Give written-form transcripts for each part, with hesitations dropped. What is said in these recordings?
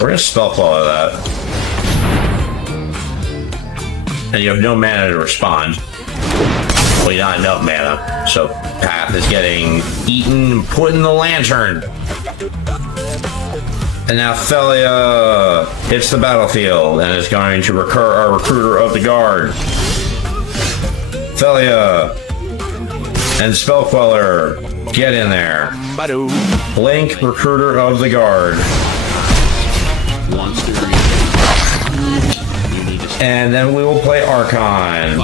We're gonna spell Queller that. And you have no mana to respond. Well, you don't have enough mana. So Path is getting eaten, put in the lantern. And now Thalia hits the battlefield and is going to recur our Recruiter of the Guard. Thalia and Spell Queller, get in there. Blink, Recruiter of the Guard. And then we will play Archon.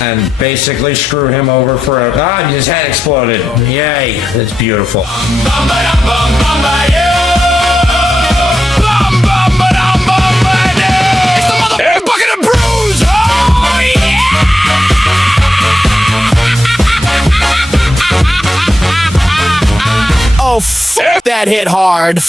And basically screw him over forever. Ah, his head exploded. Yay, that's beautiful. Bucket of Brews! Oh, yeah! Oh, f that hit hard.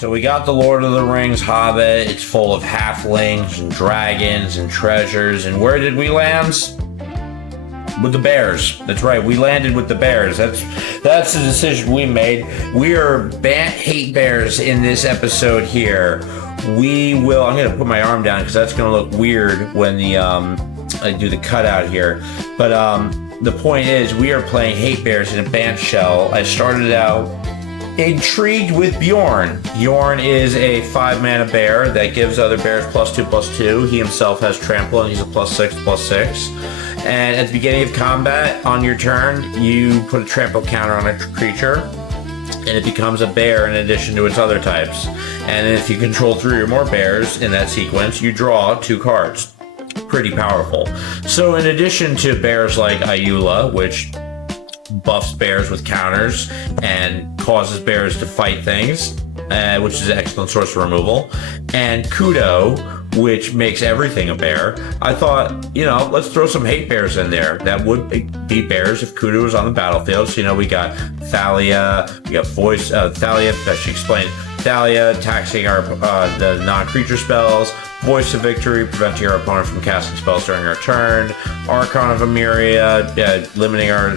So we got the Lord of the Rings Hobbit. It's full of halflings and dragons and treasures. And where did we land? With the bears. That's right, we landed with the bears. That's the decision we made. We are Bant Hatebears in this episode here. We will, I'm gonna put my arm down because that's gonna look weird when the I do the cutout here. But the point is, we are playing Hatebears in a Bant shell. I started out intrigued with Bjorn. Bjorn is a 5-mana bear that gives other bears +2/+2. He himself has trample and he's a +6/+6. And at the beginning of combat, on your turn, you put a trample counter on a creature and it becomes a bear in addition to its other types. And if you control 3 or more bears in that sequence, you draw 2 cards. Pretty powerful. So in addition to bears like Ayula, which buffs bears with counters and causes bears to fight things, which is an excellent source of removal, and Kudo, which makes everything a bear, I thought, you know, let's throw some Hatebears in there. That would be bears if Kudo was on the battlefield. So, you know, we got Thalia, we got Thalia, as she explained, Thalia taxing our the non-creature spells, Voice of Victory, preventing our opponent from casting spells during our turn, Archon of Emeria, limiting our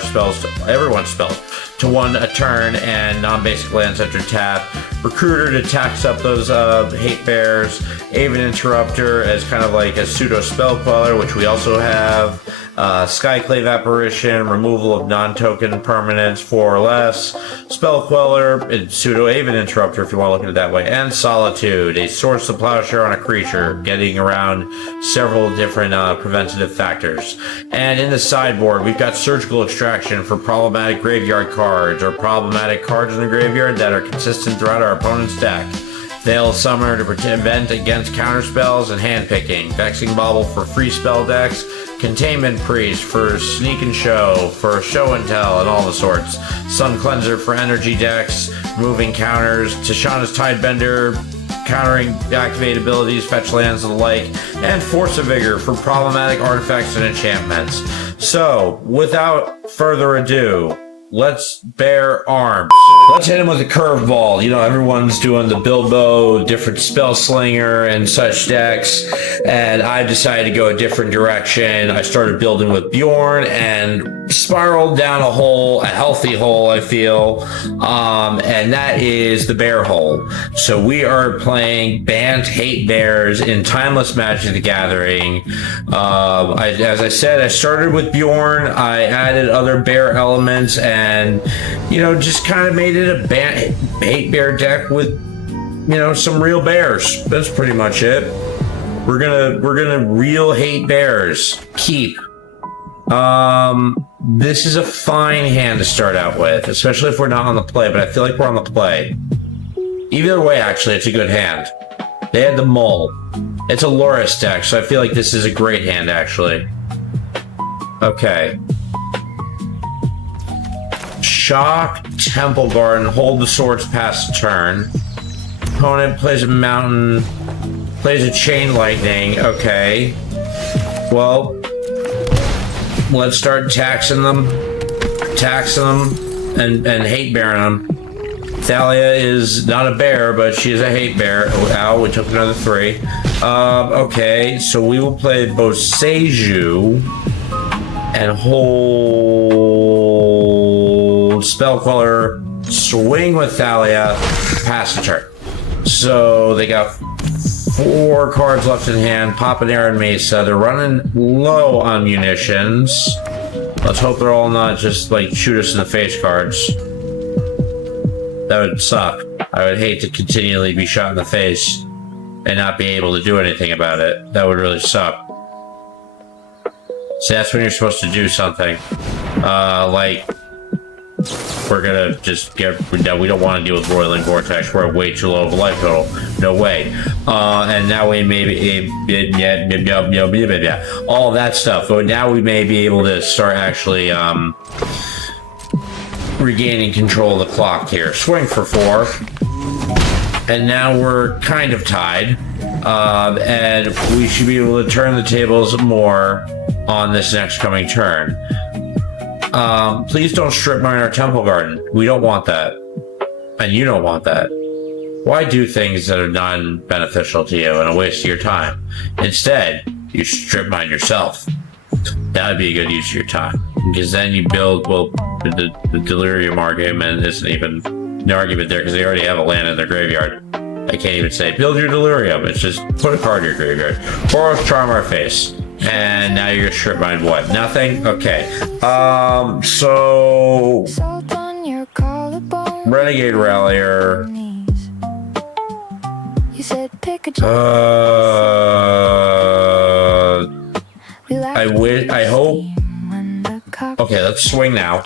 spells, everyone's spells, to 1 a turn, and non-basic lands enter tap. Recruiter to tax up those Hatebears. Aven Interrupter as kind of like a pseudo spell queller, which we also have. Skyclave Apparition, removal of non-token permanents 4 or less. Spell Queller, pseudo Aven Interrupter if you want to look at it that way. And Solitude, a Swords to Plowshare on a creature, getting around several different preventative factors. And in the sideboard, we've got Surgical Extraction for problematic graveyard cards or problematic cards in the graveyard that are consistent throughout our opponent's deck. Veil Summoner to prevent against counterspells and handpicking. Vexing Bauble for free spell decks. Containment Priest for sneak and show, for show and tell, and all the sorts. Sun Cleanser for energy decks, removing counters. Tishana's Tidebender, countering activate abilities, fetch lands, and the like. And Force of Vigor for problematic artifacts and enchantments. So, without further ado, let's bear arms. Let's hit him with a curveball. You know, everyone's doing the Bilbo, different spell slinger and such decks, and I decided to go a different direction. I started building with Bjorn and spiraled down a hole, a healthy hole, I feel, and that is the bear hole. So we are playing Bant Hatebears in Timeless Magic the Gathering. As I said, I started with Bjorn. I added other bear elements and, you know, just kind of made it a Bant Hatebear deck with, you know, some real bears. That's pretty much it. We're gonna real hate bears. Keep. This is a fine hand to start out with, especially if we're not on the play, but I feel like we're on the play. Either way, actually, it's a good hand. They had the mull. It's a Loris deck, so I feel like this is a great hand, actually. Okay. Shock, Temple Garden, hold the swords past turn. Opponent plays a mountain, plays a chain lightning. Okay. Well, let's start taxing them, and hate bearing them. Thalia is not a bear, but she is a hate bear. Ow, we took another 3. Okay, so we will play Boseiju. And hold... Spell Queller, swing with Thalia, pass the turn. So they got 4 cards left in hand. Pop an Air and Mesa. They're running low on munitions. Let's hope they're all not just like shoot us in the face cards. That would suck. I would hate to continually be shot in the face and not be able to do anything about it. That would really suck. So that's when you're supposed to do something. Like, we're gonna just get, no, we don't want to deal with Roiling Vortex. We're way too low of a life total. No way. And now we maybe, all that stuff. But now we may be able to start actually, regaining control of the clock here. Swing for 4. And now we're kind of tied. And we should be able to turn the tables more on this next coming turn. Please don't strip mine our Temple Garden. We don't want that. And you don't want that. Why do things that are non-beneficial to you and a waste of your time? Instead, you strip mine yourself. That would be a good use of your time. Because then you build, well, the Delirium argument isn't even an argument there because they already have a land in their graveyard. I can't even say, build your Delirium. It's just put a card in your graveyard. Or charm our face. And now you're gonna strip mine what? Nothing? Okay. So Renegade Rallier. I hope. Okay, let's swing now.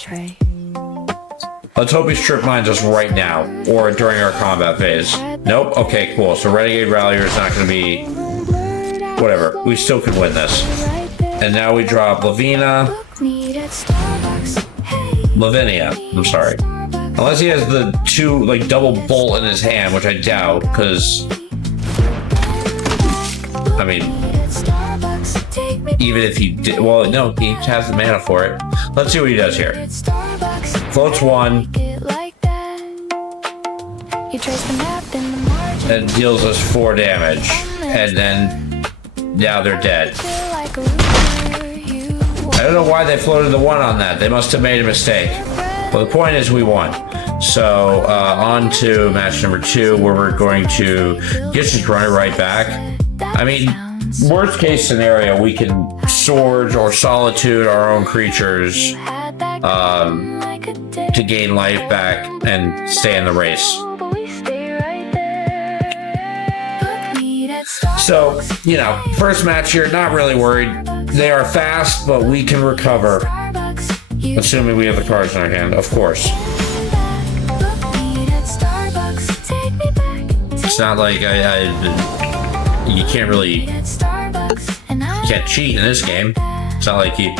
Let's hope we strip mine just right now or during our combat phase. Nope. Okay, cool. So Renegade Rallier is not gonna be. Whatever, we still could win this. And now we drop Lavinia, I'm sorry. Unless he has the 2, like, double bolt in his hand, which I doubt, because... I mean... Even if he did... Well, no, he has the mana for it. Let's see what he does here. Floats 1. And deals us 4 damage. And then... Now they're dead. I don't know why they floated the 1 on that. They must have made a mistake. Well, the point is we won. So, on to match number 2, where we're going to just run it right back. I mean, worst case scenario, we can Sword or Solitude our own creatures to gain life back and stay in the race. So, you know, first match here, not really worried. They are fast, but we can recover. Assuming we have the cards in our hand, of course. It's not like you can't really, you can't cheat in this game. It's not like you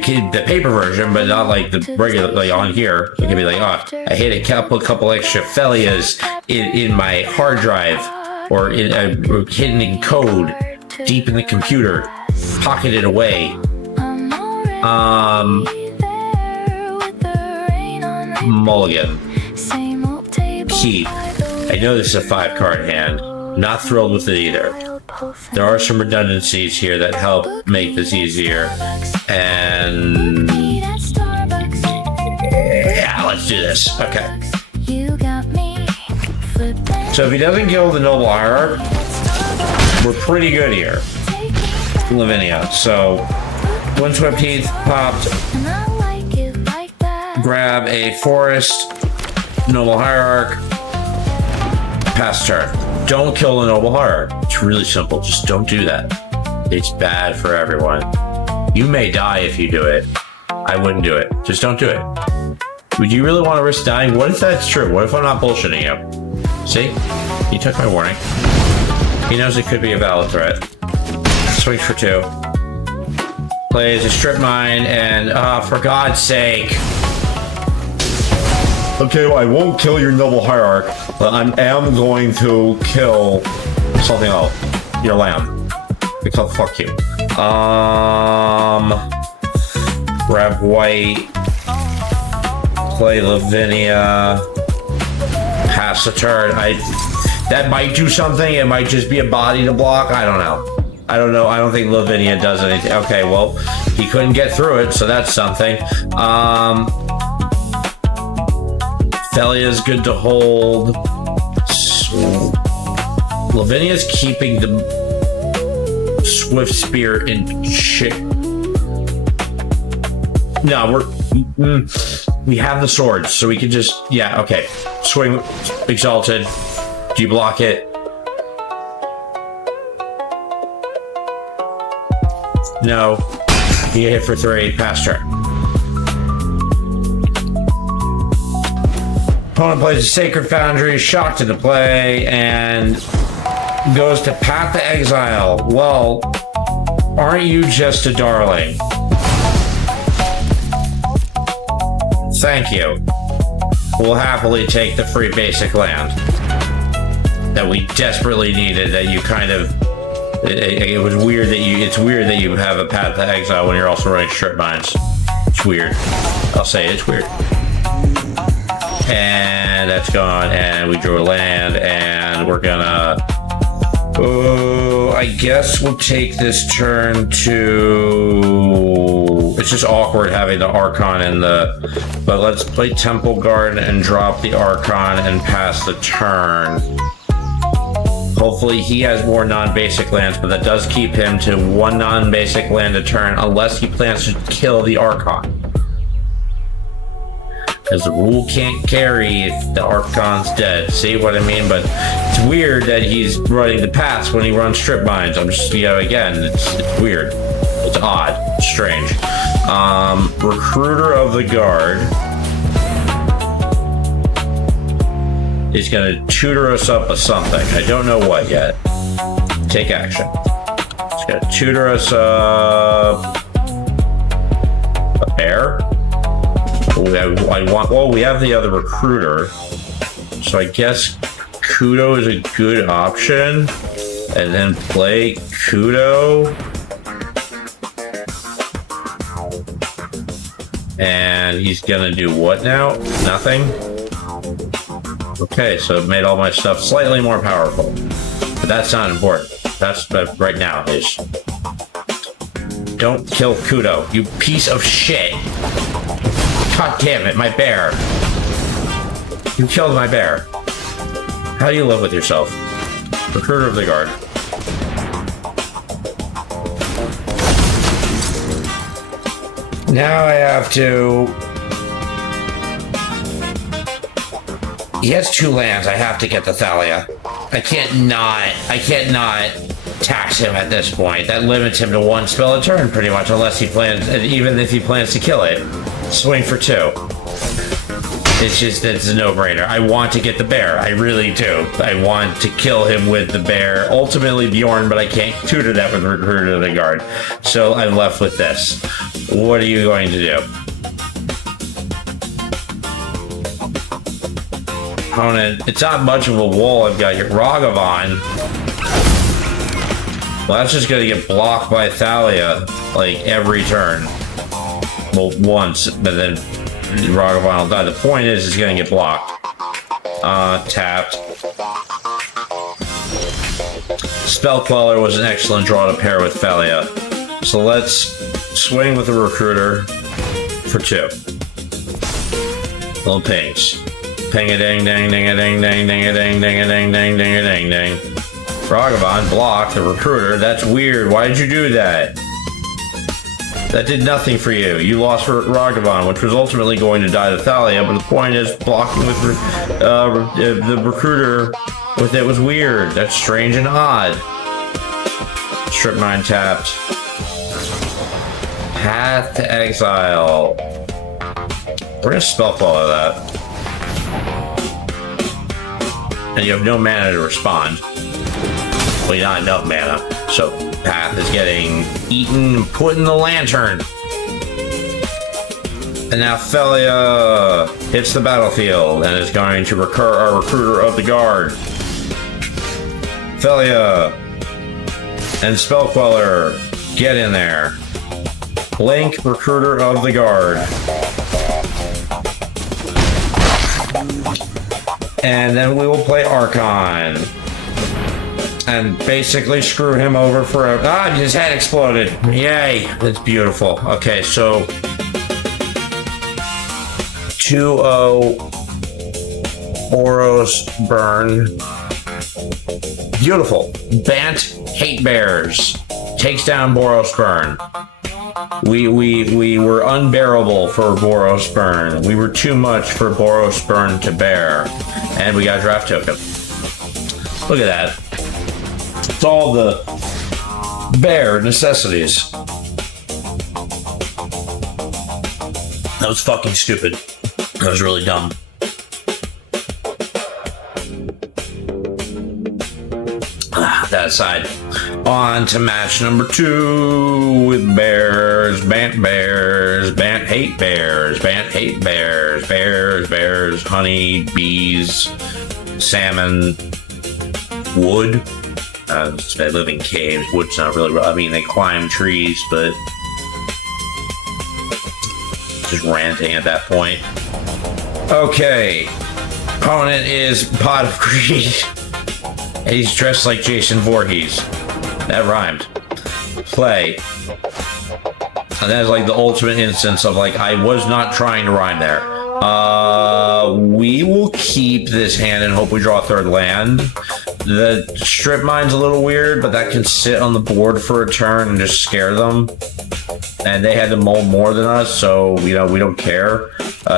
can, the paper version, but not like the regular, like on here. You can be like, oh, I hit a couple extra Thalias in my hard drive. Or hidden in code, deep in the computer, pocketed away. Mulligan. Keep. I know this is a 5-card hand. Not thrilled with it either. There are some redundancies here that help make this easier. And... Yeah, let's do this. Okay. So if he doesn't kill the Noble Hierarch, we're pretty good here. Lavinia. So, Windswept Heath popped. Grab a Forest, Noble Hierarch, pass turn. Don't kill the Noble Hierarch. It's really simple. Just don't do that. It's bad for everyone. You may die if you do it. I wouldn't do it. Just don't do it. Would you really want to risk dying? What if that's true? What if I'm not bullshitting you? See? He took my warning. He knows it could be a valid threat. Swings for 2. Plays a strip mine and, for God's sake. Okay, well, I won't kill your Noble Hierarch, but I am going to kill something else. Your lamb. Because fuck you. Grab white. Play Lavinia. Pass the turn. That might do something. It might just be a body to block. I don't know. I don't think Lavinia does anything. Okay, well, he couldn't get through it, so that's something. Thalia's good to hold. Lavinia's keeping the Swift Spear in shit. No, we have the swords, so we can just, yeah, okay. Swing Exalted. Do you block it? No. You get hit for 3, pass turn. Opponent plays a Sacred Foundry, shocked into play, and goes to Path to Exile. Well, aren't you just a darling? Thank you. We'll happily take the free basic land that we desperately needed. That you kind of, it was weird that it's weird that you have a Path to Exile when you're also running Strip Mines. It's weird. I'll say it's weird. And that's gone, and we drew a land, and we're gonna, I guess we'll take this turn to, it's just awkward having the Archon in the, but let's play Temple Guard and drop the Archon and pass the turn. Hopefully he has more non-basic lands, but that does keep him to 1 non-basic land a turn, unless he plans to kill the Archon. Because the rule can't carry if the Archon's dead. See what I mean? But it's weird that he's running the paths when he runs Strip Mines. I'm just, again, it's weird. It's odd. It's strange. Recruiter of the Guard is going to tutor us up with something. I don't know what yet. Take action. It's going to tutor us up. A bear? We have the other recruiter, so I guess Kudo is a good option, and then play Kudo, and he's gonna do what now? Nothing. Okay, so it made all my stuff slightly more powerful, but that's not important. That's right now is. Don't kill Kudo, you piece of shit. God damn it, my bear. You killed my bear. How do you live with yourself? Recruiter of the Guard. Now I have to... He has 2 lands. I have to get the Thalia. I can't not tax him at this point. That limits him to 1 spell a turn pretty much, unless he plans, even if he plans to kill it. Swing for 2. It's a no-brainer. I want to get the bear. I really do. I want to kill him with the bear. Ultimately Bjorn, but I can't tutor that with Recruiter of the Guard. So I'm left with this. What are you going to do? Opponent, it's not much of a wall I've got here. Ragavan. Well, that's just going to get blocked by Thalia, like, every turn. Well, once, but then Ragavan will die. The point is, it's going to get blocked. Tapped. Spell Queller was an excellent draw to pair with Thalia. So let's swing with the Recruiter for 2. Little pings. Ping-a-ding-ding-ding-a-ding-ding-ding-a-ding-ding-ding-ding-ding-ding. Ragavan blocked the Recruiter. That's weird. Why did you do that? That did nothing for you. You lost Ragavan, which was ultimately going to die to Thalia, but the point is blocking with the Recruiter with it was weird. That's strange and odd. Strip Mine tapped. Path to Exile. We're gonna spell follow that. And you have no mana to respond. Well, you not enough mana. So Path is getting eaten and put in the lantern. And now Thalia hits the battlefield and is going to recur our Recruiter of the Guard. Thalia and Spell Queller, get in there. Blink, Recruiter of the Guard. And then we will play Archon. And basically screw him over forever. Ah, his head exploded. Yay. That's beautiful. Okay, so 2-0 Boros Burn. Beautiful. Bant Hatebears takes down Boros Burn. We were unbearable for Boros Burn. We were too much for Boros Burn to bear. And we got a draft token. Look at that. It's all the bear necessities. That was fucking stupid. That was really dumb. That aside, on to match number 2 with bears, Bant Bears, Bant Hatebears, Bant Hatebears, bears, honey, bees, salmon, wood. They live in caves. Wood's not really, I mean, they climb trees, but just ranting at that point. Okay, opponent is Pot of Greed. And he's dressed like Jason Voorhees. That rhymed. Play. And that is like the ultimate instance of like, I was not trying to rhyme there. We will keep this hand and hope we draw a third land. The strip mine's a little weird, but that can sit on the board for a turn and just scare them. And they had to mull more than us, so we don't care.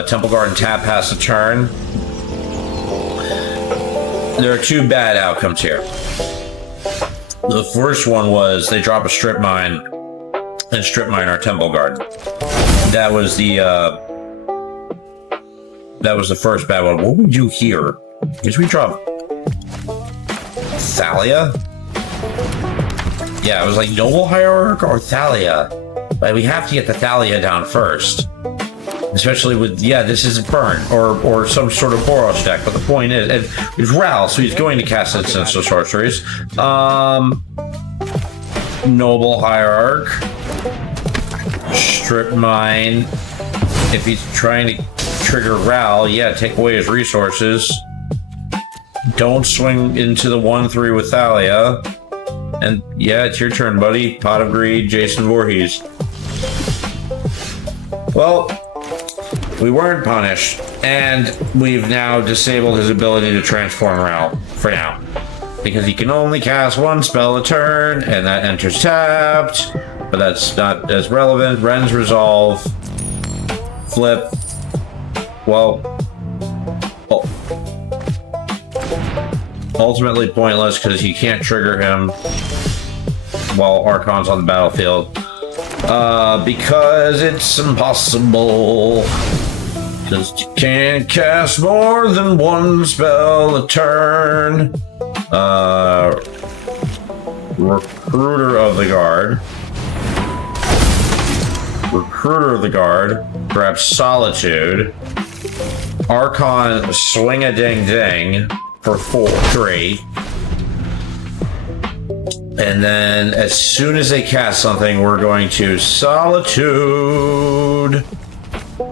Temple Garden tap pass a turn. There are 2 bad outcomes here. The first one was they drop a strip mine and strip mine our Temple Garden. That was the first bad one. What would you hear? Because we drop Thalia? Yeah, it was like Noble Hierarch or Thalia. But we have to get the Thalia down first. Especially with, this is a burn or some sort of Boros deck. But the point is, it's Ral, so he's going to cast instants of sorceries. Noble Hierarch. Strip Mine. If he's trying to trigger Ral, take away his resources. Don't swing into the 1/3 with Thalia. And it's your turn, buddy. Pot of Greed, Jason Voorhees. Well, we weren't punished, and we've now disabled his ability to transform Ral for now. Because he can only cast 1 spell a turn, and that enters tapped. But that's not as relevant. Ren's Resolve. Flip. Well, ultimately pointless because you can't trigger him while Archon's on the battlefield. Because it's impossible. Because you can't cast more than 1 spell a turn. Recruiter of the Guard. Recruiter of the Guard grabs Solitude. Archon swing a ding ding for 3. And then as soon as they cast something, we're going to Solitude.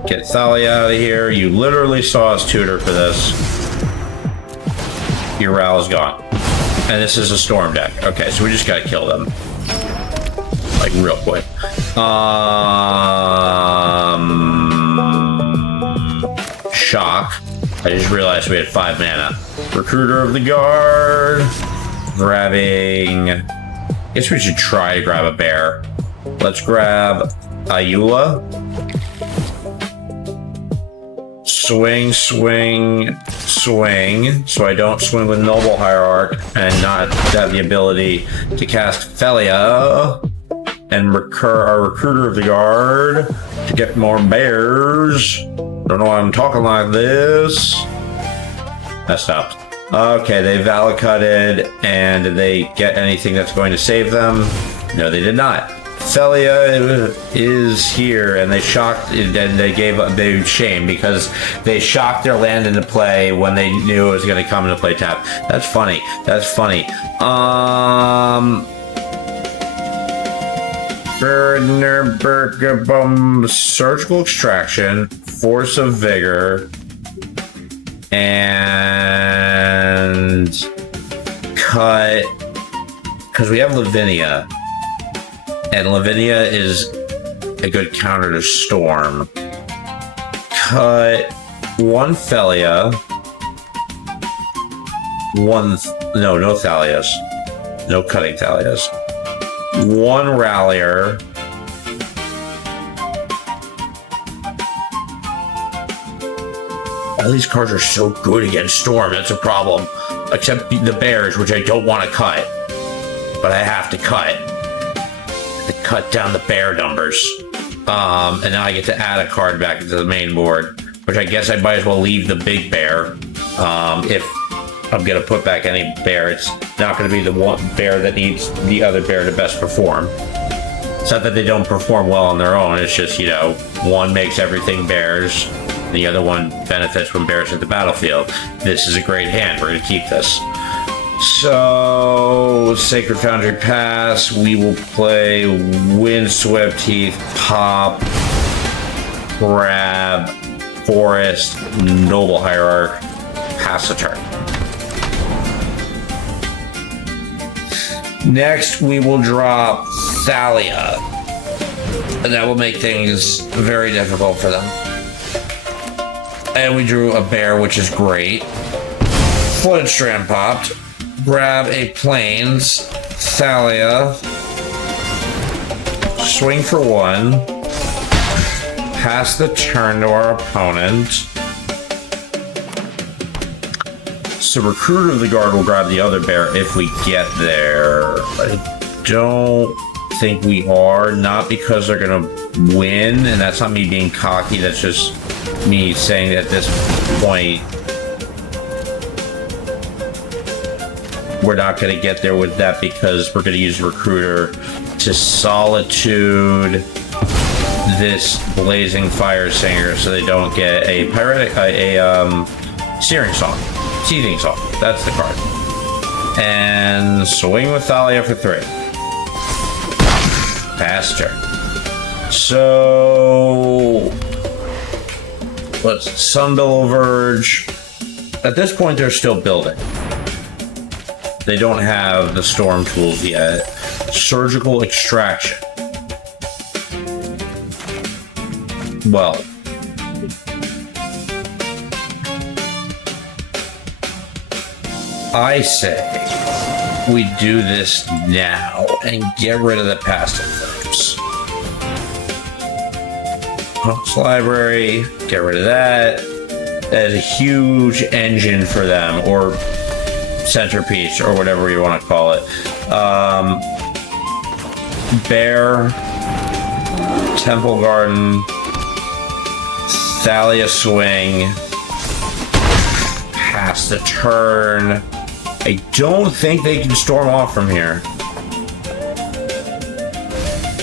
Get Thalia out of here. You literally saw us tutor for this. Your Ral is gone. And this is a storm deck. Okay, so we just gotta kill them. Like real quick. Shock. I just realized we had 5 mana. Recruiter of the Guard. Grabbing... I guess we should try to grab a bear. Let's grab Ayula. Swing, swing, swing. So I don't swing with Noble Hierarch and not have the ability to cast Thalia. And our Recruiter of the Guard to get more bears. Don't know why I'm talking like this. Messed up. Okay, they Valakutted, and did they get anything that's going to save them? No, they did not. Thalia is here, and they shocked, and they gave shame because they shocked their land into play when they knew it was going to come into play tap. That's funny. That's funny. Surgical Extraction, Force of Vigor, and cut, because we have Lavinia, and Lavinia is a good counter to Storm. Cut 1 Thalia, No Thalias. No cutting Thalias. One Rallier. All these cards are so good against Storm, that's a problem. Except the Bears, which I don't want to cut. But I have to cut. To cut down the bear numbers. And now I get to add a card back into the main board, which I guess I might as well leave the big bear. If I'm going to put back any bear, it's not going to be the one bear that needs the other bear to best perform. It's not that they don't perform well on their own, it's just, you know, one makes everything bears, and the other one benefits when bears hit the battlefield. This is a great hand, we're going to keep this. So, Sacred Foundry pass, we will play Windswept Heath, pop, grab, Forest, Noble Hierarch, pass the turn. Next, we will drop Thalia, and that will make things very difficult for them. And we drew a bear, which is great. Flintstrand popped. Grab a Plains, Thalia, swing for one, pass the turn to our opponent. So Recruiter of the Guard will grab the other bear if we get there. I don't think we are, not because they're gonna win, and that's not me being cocky, that's just me saying that at this point we're not going to get there with that because we're going to use Recruiter to Solitude this Blazing Fire Singer so they don't get a Searing Song. Seething Song. That's the card. And swing with Thalia for 3. Pass turn. So let's Sunbill Verge. At this point, they're still building. They don't have the Storm tools yet. Surgical Extraction. Well, I say we do this now and get rid of the past effects. Hawks Library, get rid of that. That is a huge engine for them, or centerpiece, or whatever you want to call it. Bear, Temple Garden, Thalia swing, pass the turn. I don't think they can storm off from here,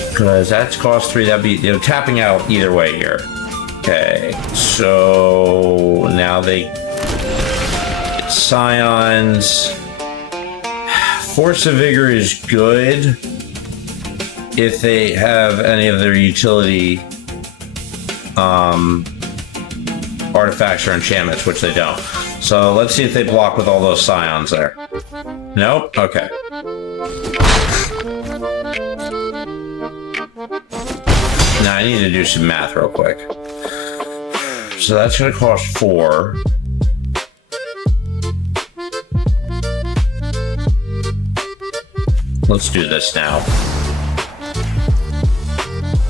because that's cost 3. That'd be, you know, tapping out either way here. Okay, so now they get Scions. Force of Vigor is good if they have any of their utility artifacts or enchantments, which they don't. So let's see if they block with all those Scions there. Nope? Okay. Now I need to do some math real quick. So that's going to cost 4. Let's do this now.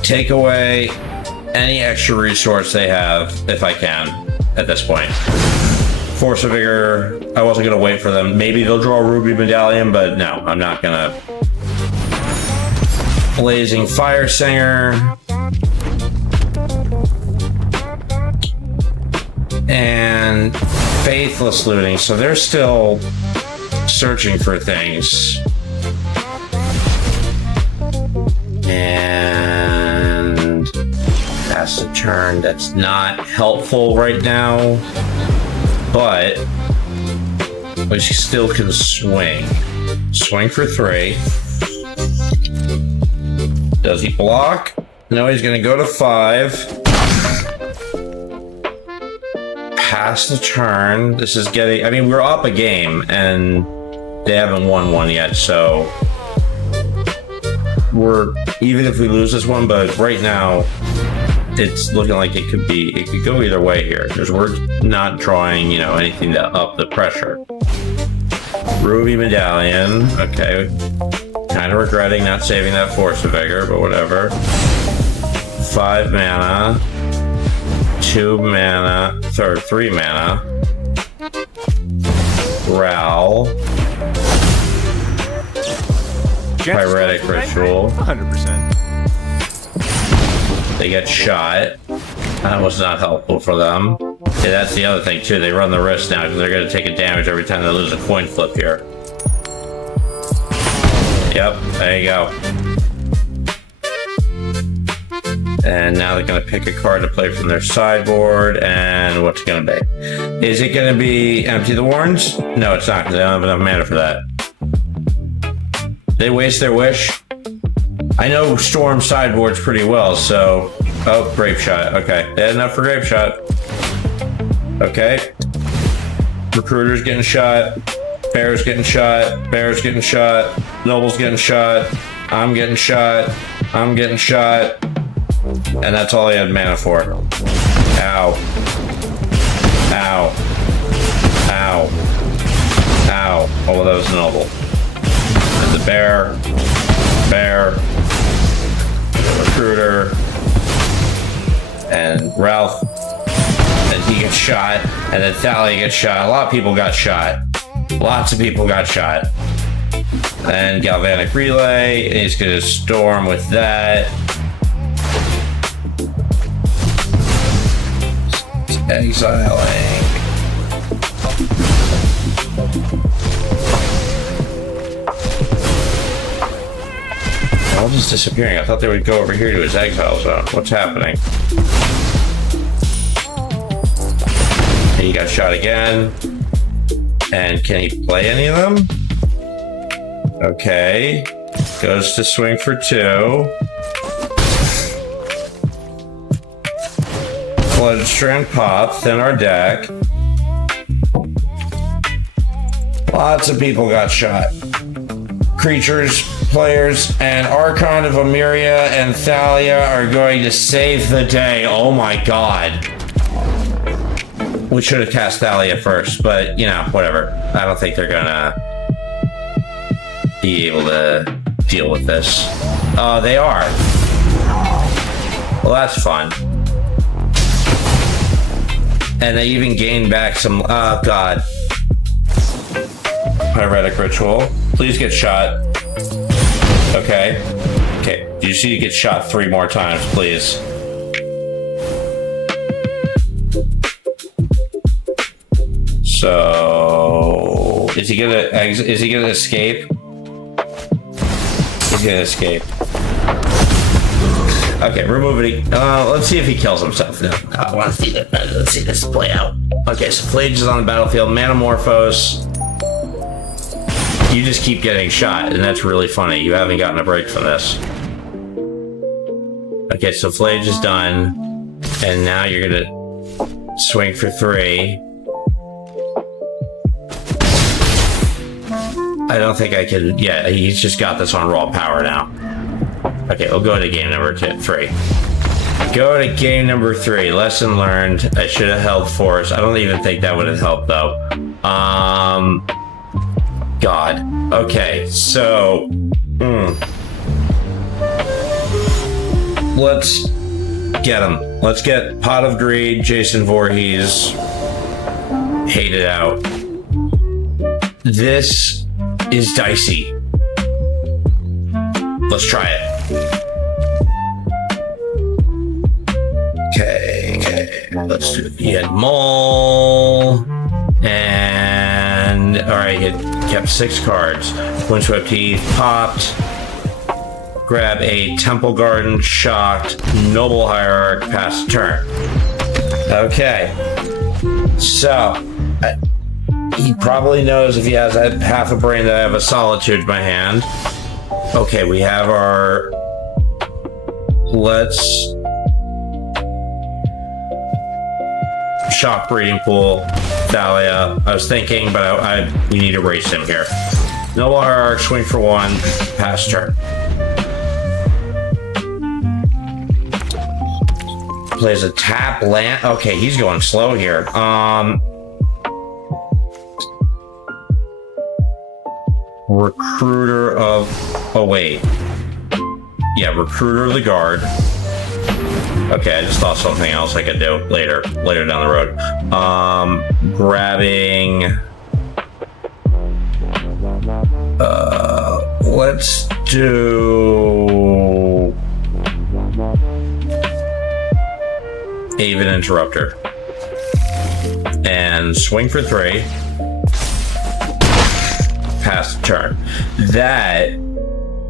Take away any extra resource they have, if I can, at this point. Force of Vigor, I wasn't going to wait for them. Maybe they'll draw a Ruby Medallion, but no, I'm not going to. Blazing Fire Singer. And Faithless Looting, so they're still searching for things. And pass the turn. That's not helpful right now, but we still can swing. Swing for 3. Does he block? No, he's gonna go to 5. Pass the turn. This is getting, I mean, we're up a game and they haven't won one yet, so we're, even if we lose this one, but right now it's looking like it could go either way here, because we're not drawing, you know, anything to up the pressure. Ruby Medallion. Okay. Kind of regretting not saving that Force of Vigor, but whatever. 5 mana. 2 mana. 3 mana. Growl. Pyretic Ritual. 100%. They get shot. That was not helpful for them. Yeah, that's the other thing too. They run the risk now because they're going to take a damage every time they lose a coin flip here. Yep, there you go. And now they're going to pick a card to play from their sideboard. And what's it going to be? Is it going to be Empty the Warrens? No, it's not, because they don't have enough mana for that. They waste their wish. I know Storm sideboards pretty well, so... Oh, Grape Shot. Okay, they had enough for Grape Shot. Okay. Recruiter's getting shot. Bear's getting shot. Bear's getting shot. Noble's getting shot. I'm getting shot. I'm getting shot. And that's all he had mana for. Ow. Ow. Ow. Ow. Oh, well, that was Noble. And the Bear. Bear. Recruiter. And Ralph. And he gets shot. And then Thalia gets shot. A lot of people got shot. Lots of people got shot. And Galvanic Relay. And he's going to storm with that. Exiling. They're all just disappearing. I thought they would go over here to his exile zone. What's happening? And he got shot again. And can he play any of them? Okay. Goes to swing for 2. Bloodstrand pops in our deck. Lots of people got shot. Creatures, players, and Archon of Emeria and Thalia are going to save the day. Oh my god. We should have cast Thalia first, but, you know, whatever. I don't think they're gonna be able to deal with this. They are. Well, that's fun. And they even gained back some... Oh, God. Pyretic Ritual. Please get shot. Okay. Okay. You see you get shot 3 more times, please. So... Is he gonna escape? He's gonna escape. Okay, remove it. Let's see if he kills himself. No, I want to see that. Let's see this play out. Okay, so Flage is on the battlefield. Manamorphose. You just keep getting shot, and that's really funny. You haven't gotten a break from this. Okay, so Flage is done, and now you're gonna swing for 3. I don't think I can. Yeah, he's just got this on raw power now. Okay, we'll go to game number 3. Go to game number 3. Lesson learned. I should have held Force. I don't even think that would have helped, though. God. Okay, so... Let's get him. Let's get Pot of Greed, Jason Voorhees. Hate it out. This is dicey. Let's try it. Okay, let's do it. He had Mole, and alright, he kept 6 cards. Windswept Heath popped. Grab a Temple Garden, shocked, Noble Hierarch, pass the turn. Okay, so he probably knows if he has half a brain that I have a Solitude in my hand. Okay, we have our... Let's... Shock Breeding Pool, Thalia. I was thinking, but we need to race him here. Noble Hierarch, swing for 1, pass turn. Plays a tap land. Okay, he's going slow here. Recruiter of... Oh, wait. Yeah, Recruiter of the Guard. Okay, I just thought something else I could do later down the road. Grabbing... let's do... Avid Interrupter. And swing for 3. Pass the turn. That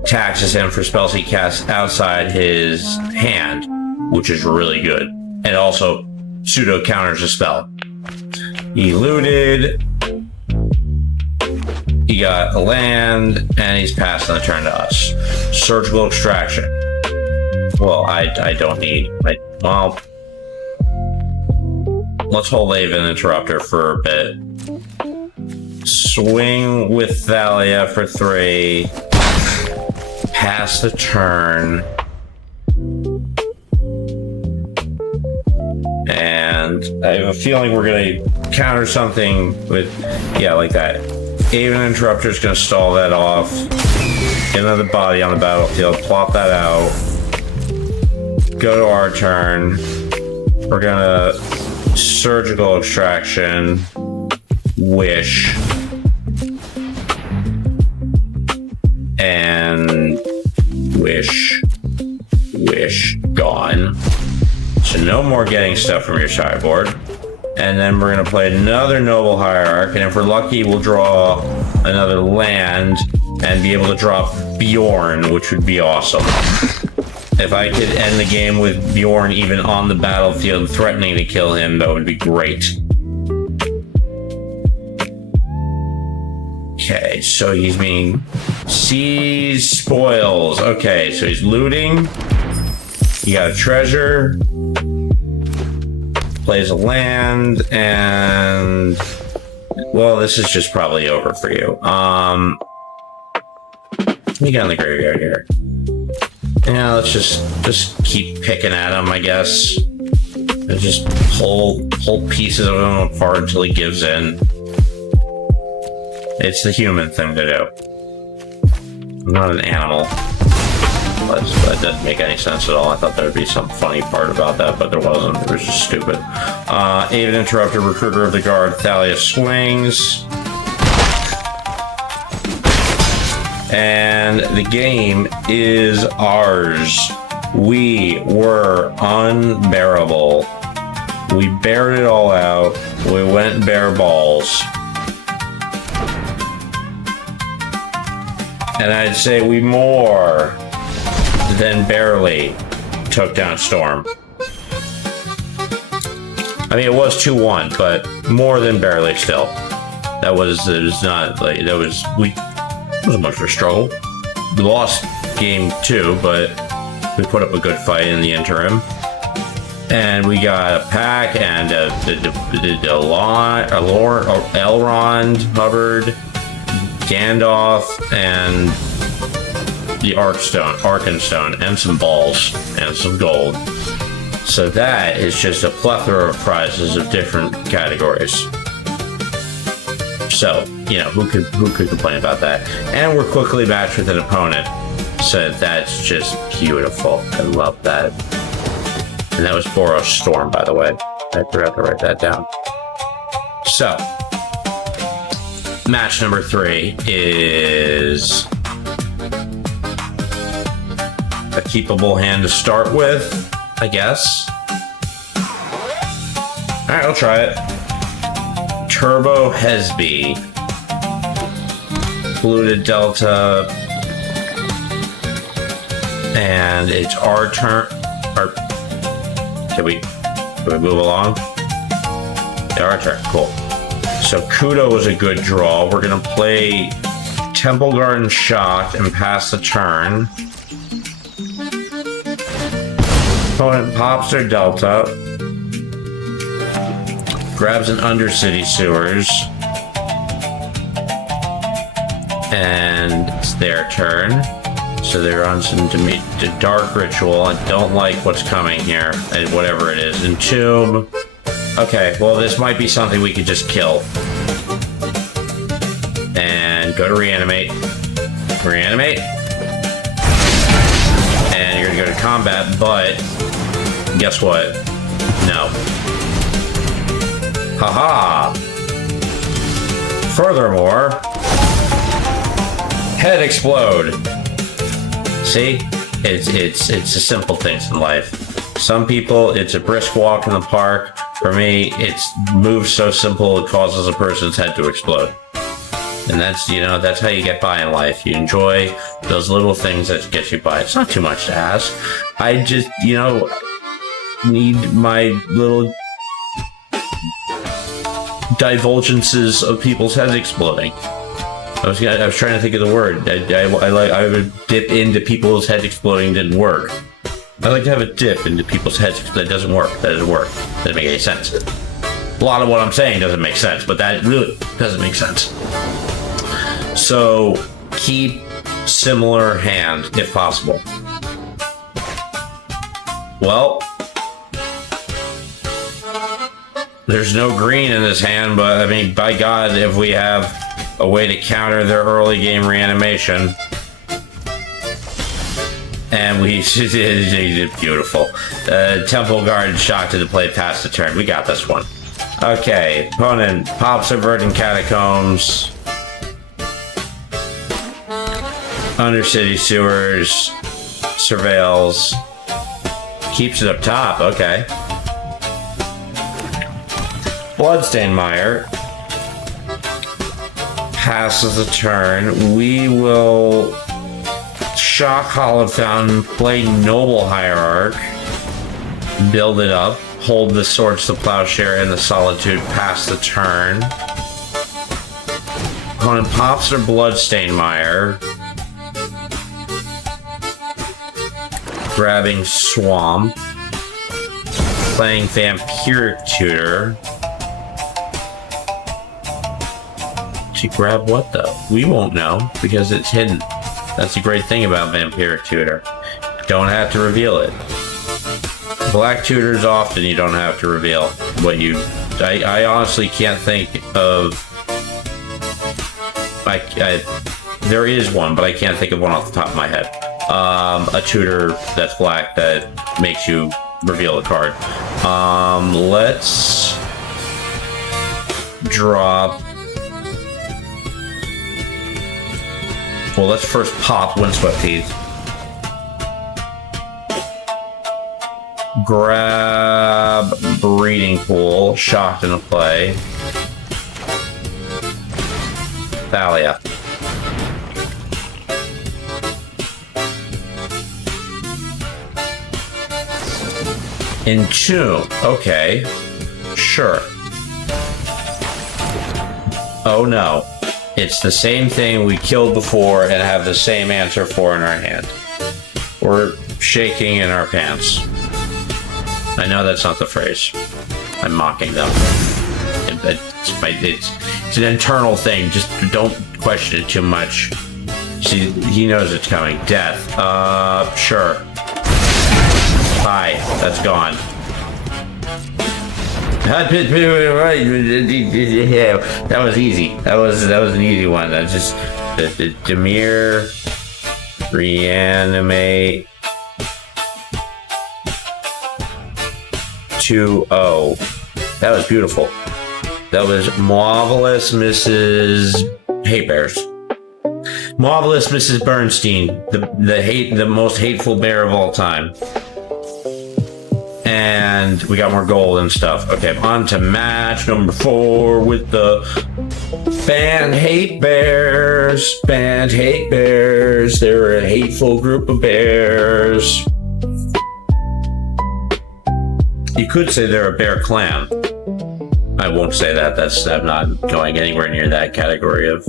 taxes him for spells he casts outside his hand, which is really good. And also pseudo counters a spell. He looted. He got a land, and he's passing the turn to us. Surgical Extraction. Well, I don't need... well, let's hold Avid Interrupter for a bit. Swing with Thalia for 3. Pass the turn. And I have a feeling we're going to counter something with... yeah, like that. Avid Interrupter is going to stall that off. Get another body on the battlefield. Plop that out. Go to our turn. We're going to Surgical Extraction. Wish. And wish. Gone. So no more getting stuff from your sideboard. And then we're going to play another Noble Hierarch, and if we're lucky, we'll draw another land and be able to drop Bjorn, which would be awesome. If I could end the game with Bjorn even on the battlefield threatening to kill him, that would be great. Okay, so he's being seized spoils. Okay, so he's looting. He got a treasure. Plays a land, and well, this is just probably over for you. You got in the graveyard here. Yeah, let's just keep picking at him, I guess. And just pull pieces of him apart until he gives in. It's the human thing to do. I'm not an animal. But that doesn't make any sense at all. I thought there would be some funny part about that, but there wasn't. It was just stupid. Avid Interrupter, Recruiter of the Guard, Thalia swings. And the game is ours. We were unbearable. We bared it all out. We went bare balls. And I'd say we more than barely took down Storm. I mean, it was 2-1, but more than barely still. It was not like, it wasn't much of a struggle. We lost game 2, but we put up a good fight in the interim. And we got a pack and Elrond, Hubbard, Gandalf, and the Arkenstone, and some balls, and some gold. So that is just a plethora of prizes of different categories. So, you know, who could complain about that? And we're quickly matched with an opponent. So that's just beautiful. I love that. And that was Boros Storm, by the way. I forgot to write that down. So, match number 3 is a keepable hand to start with, I guess. Alright, I'll try it. Turbo Hesby. Polluted Delta. And it's our turn. Can we move along? Yeah, our turn. Cool. So Kudo was a good draw. We're going to play Temple Garden Shock and pass the turn. Opponent pops their Delta. Grabs an Undercity Sewers. And it's their turn. So they're on some Dark Ritual. I don't like what's coming here. And whatever it is. Entomb. Okay, well, this might be something we could just kill. And go to Reanimate. Reanimate. And you're gonna go to combat, but guess what? No. Haha! Furthermore, head explode. See? It's the simple things in life. Some people, it's a brisk walk in the park. For me, it's moves so simple it causes a person's head to explode. And that's, you know, that's how you get by in life. You enjoy those little things that get you by. It's not too much to ask. I just, you know, need my little divulgences of people's heads exploding. I was trying to think of the word. I would dip into people's heads exploding. Didn't work. I like to have a dip into people's heads. That doesn't work. That doesn't work. Doesn't make any sense. A lot of what I'm saying doesn't make sense, but that really doesn't make sense. So keep similar hand if possible. Well, there's no green in this hand, but I mean, by God, if we have a way to counter their early game reanimation. And we did beautiful. Temple Guard shocked to the play past the turn. We got this one. Okay, opponent pops Subverting Catacombs. Undercity Sewers. Surveils. Keeps it up top. Okay. Bloodstained Mire. Passes the turn. We will shock Hollow Fountain, play Noble Hierarch, build it up, hold the Swords to Plowshare and the Solitude past the turn. Opponent pops their Bloodstained Mire, grabbing Swamp, playing Vampiric Tutor. To grab what though? We won't know because it's hidden. That's the great thing about Vampiric Tutor. Don't have to reveal it. Black Tutors often you don't have to reveal what you. I honestly can't think of. There is one, but I can't think of one off the top of my head. A tutor that's black that makes you reveal a card. Let's drop. Well, let's first pop Windswept Teeth. Grab Breeding Pool, shocked into play. Thalia. Entomb. Okay. Sure. Oh no. It's the same thing we killed before and have the same answer for in our hand. We're shaking in our pants. I know that's not the phrase. I'm mocking them. It's an internal thing. Just don't question it too much. See, he knows it's coming. Death. Sure. Hi. That's gone. That was easy. That was an easy one. That's just the Demir, Reanimate, 2-0. That was beautiful. That was marvelous, Mrs. Hatebears. Marvelous, Mrs. Bernstein, the most hateful bear of all time. And we got more gold and stuff. Okay, on to match number 4 with the Bant Hatebears. Bant Hatebears. They're a hateful group of bears. You could say they're a bear clan. I won't say that. I'm not going anywhere near that category of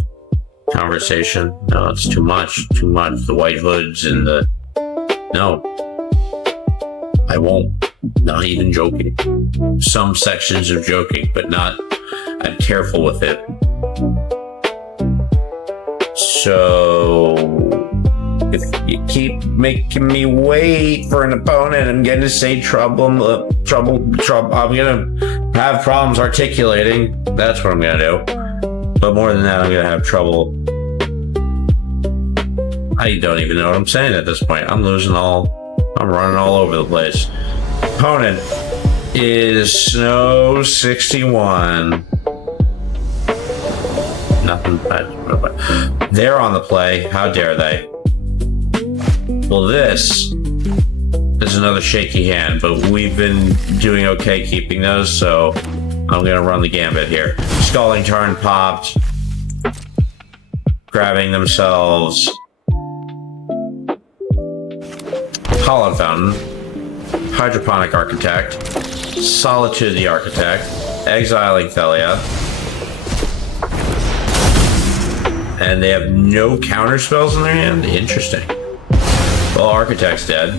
conversation. No, it's too much. Too much. The White Hoods and the... No. I won't. Not even joking. Some sections of joking, but not. I'm careful with it. So, if you keep making me wait for an opponent, I'm going to say trouble. I'm going to have problems articulating. That's what I'm going to do. But more than that, I'm going to have trouble I don't even know what I'm saying at this point. I'm losing all. I'm running all over the place. Opponent is Snow 61. Nothing. They're on the play. How dare they? Well, this is another shaky hand, but we've been doing okay keeping those, so I'm gonna run the gambit here. Scalding Tarn popped, grabbing themselves Hollow Fountain, Hydroponic Architect, Solitude the Architect, exiling Thalia, and they have no counter spells in their hand. Interesting. Well, Architect's dead,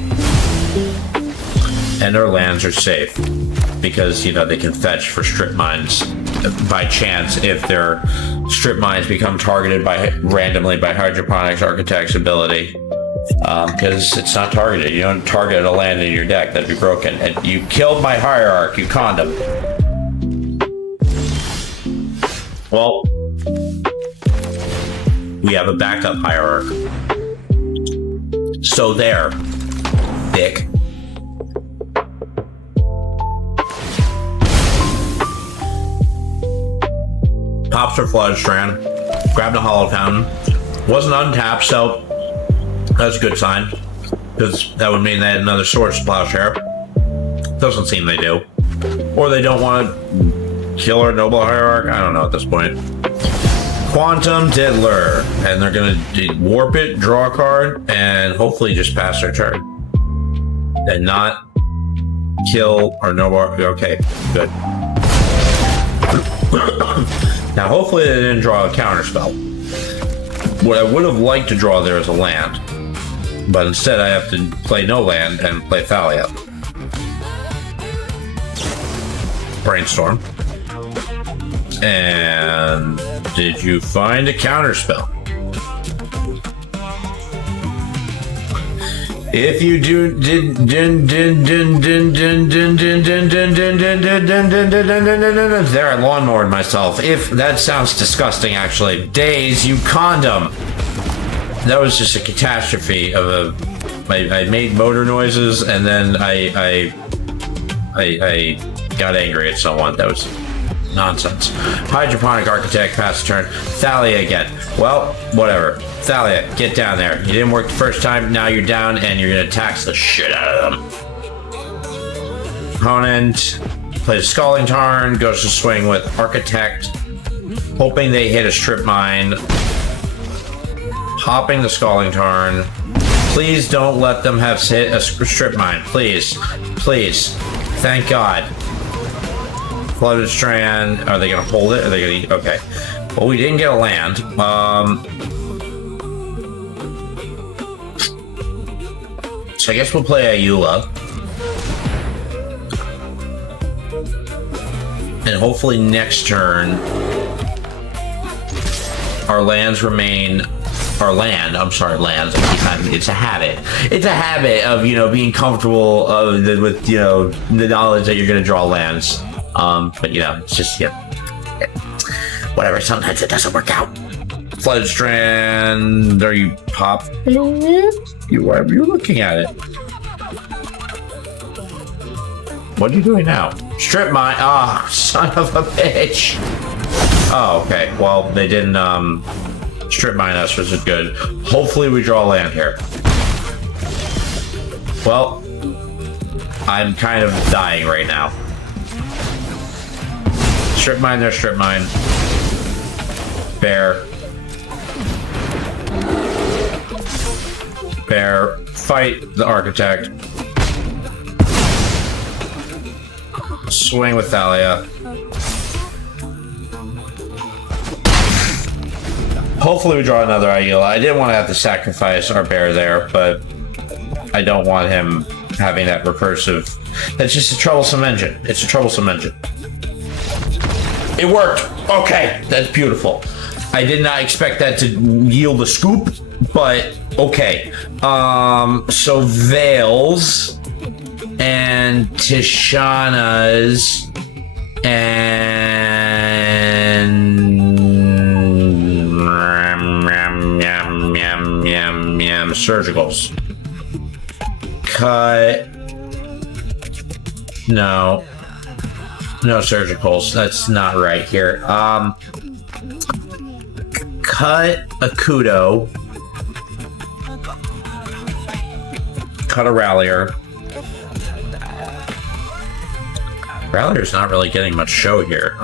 and their lands are safe because, you know, they can fetch for strip mines by chance if their strip mines become targeted randomly by Hydroponics Architect's ability. Because it's not targeted. You don't target a land in your deck, that'd be broken. And you killed my Hierarch, you condom. Well, we have a backup Hierarch. So there, Dick. Pops for Floodstrand, grabbed a Hollow Fountain, wasn't untapped, so that's a good sign, because that would mean they had another Swords Plowshare. Doesn't seem they do. Or they don't want to kill our Noble Hierarch? I don't know at this point. Quantum Diddler, and they're going to warp it, draw a card, and hopefully just pass their turn. And not kill our Noble. Okay, good. Now, hopefully they didn't draw a counterspell. What I would have liked to draw there is a land, but instead I have to play no land and play Thalia. Brainstorm. And did you find a counterspell? If you do, there I lawnmowered myself. If that sounds disgusting, actually. Days, you condom. That was just a catastrophe of I made motor noises and then I got angry at someone. That was nonsense. Hydroponic Architect, pass the turn. Thalia again. Well, whatever. Thalia, get down there. You didn't work the first time, now you're down and you're gonna tax the shit out of them. Opponent plays Scalding Tarn, goes to swing with Architect, hoping they hit a strip mine. Popping the Scalding Tarn. Please don't let them have hit a strip mine. Please. Please. Thank God. Flooded Strand. Are they going to hold it? Are they going to... Okay. Well, we didn't get a land. So I guess we'll play Ayula. And hopefully next turn, our lands remain... lands. It's a habit. It's a habit of, you know, being comfortable with, you know, the knowledge that you're going to draw lands. But, you know, it's just, yeah. Whatever, sometimes it doesn't work out. Flooded Strand, there you pop. Why are you looking at it? What are you doing now? Strip mine. Ah, oh, son of a bitch. Oh, okay. Well, they didn't, strip mine us, which is good. Hopefully we draw land here. Well, I'm kind of dying right now. Strip mine there, strip mine. Bear. Bear. Fight the Architect. Swing with Thalia. Hopefully we draw another Ayula. I didn't want to have to sacrifice our bear there, but I don't want him having that recursive. That's just a troublesome engine. It's a troublesome engine. It worked. Okay, that's beautiful. I did not expect that to yield a scoop, but okay. So Veils and Tishana's and surgicals. Cut. No. No surgicals. That's not right here. Cut a Kudo. Cut a Rallier. Rallier's not really getting much show here.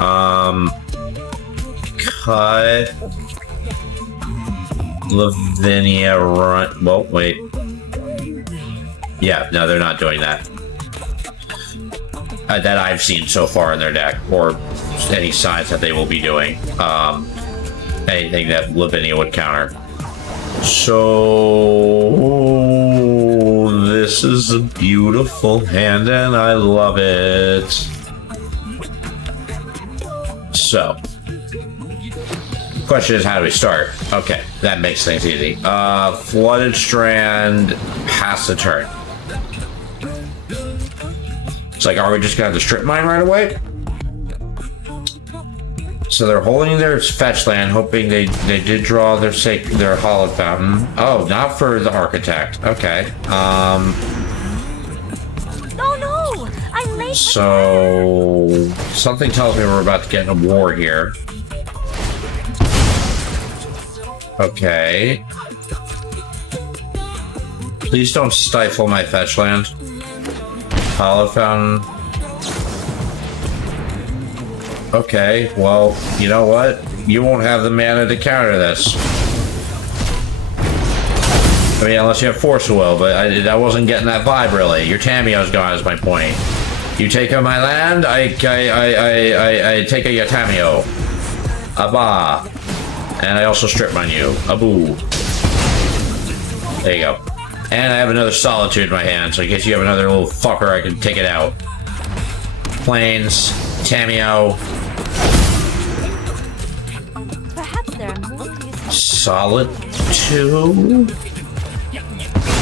Cut Lavinia run. Well, wait. Yeah, no, they're not doing that. That I've seen so far in their deck, or any signs that they will be doing. Anything that Lavinia would counter. So this is a beautiful hand, and I love it. So, question is, how do we start? Okay, that makes things easy. Flooded Strand, pass the turn. It's like, are we just gonna have to strip mine right away? So they're holding their fetch land, hoping they did draw their Hollow Fountain. Oh, not for the Architect. Okay. Oh no! I'm late. So something tells me we're about to get in a war here. Okay. Please don't stifle my fetch land. Hollow Fountain. Okay, well, you know what? You won't have the mana to counter this. I mean, unless you have Force of Will, but I wasn't getting that vibe, really. Your Tamiyo's gone, is my point. You take on my land, I take your Tamiyo. Abba. And I also strip mine you. Abu. There you go. And I have another Solitude in my hand, so in case you have another little fucker, I can take it out. Plains, Tamiyo. Perhaps there are more to Solitude.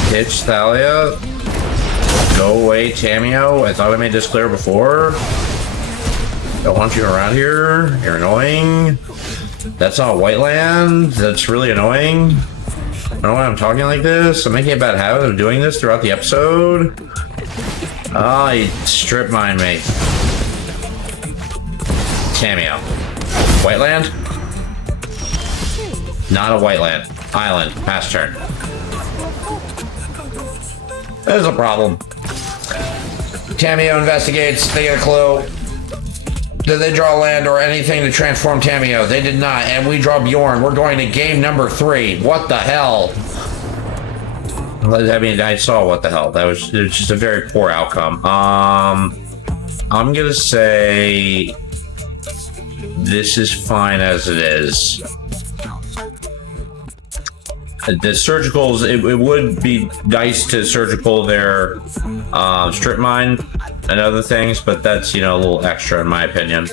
Pitch Thalia. Go away, Tamiyo. I thought I made this clear before. Don't want you around here. You're annoying. That's not white land. That's really annoying. I don't know why I'm talking like this. I'm making a bad habit of doing this throughout the episode. Oh, you strip mine me. Tamiyo. White land? Not a white land. Island. Pass turn. There's a problem. Tamiyo investigates. They get a clue. Did they draw land or anything to transform Tamiyo? They did not, and we draw Bjorn. We're going to game number 3. What the hell? I mean, I saw what the hell. It was just a very poor outcome. I'm gonna say this is fine as it is. The surgicals, it would be nice to surgical their strip mine and other things, but that's, you know, a little extra in my opinion.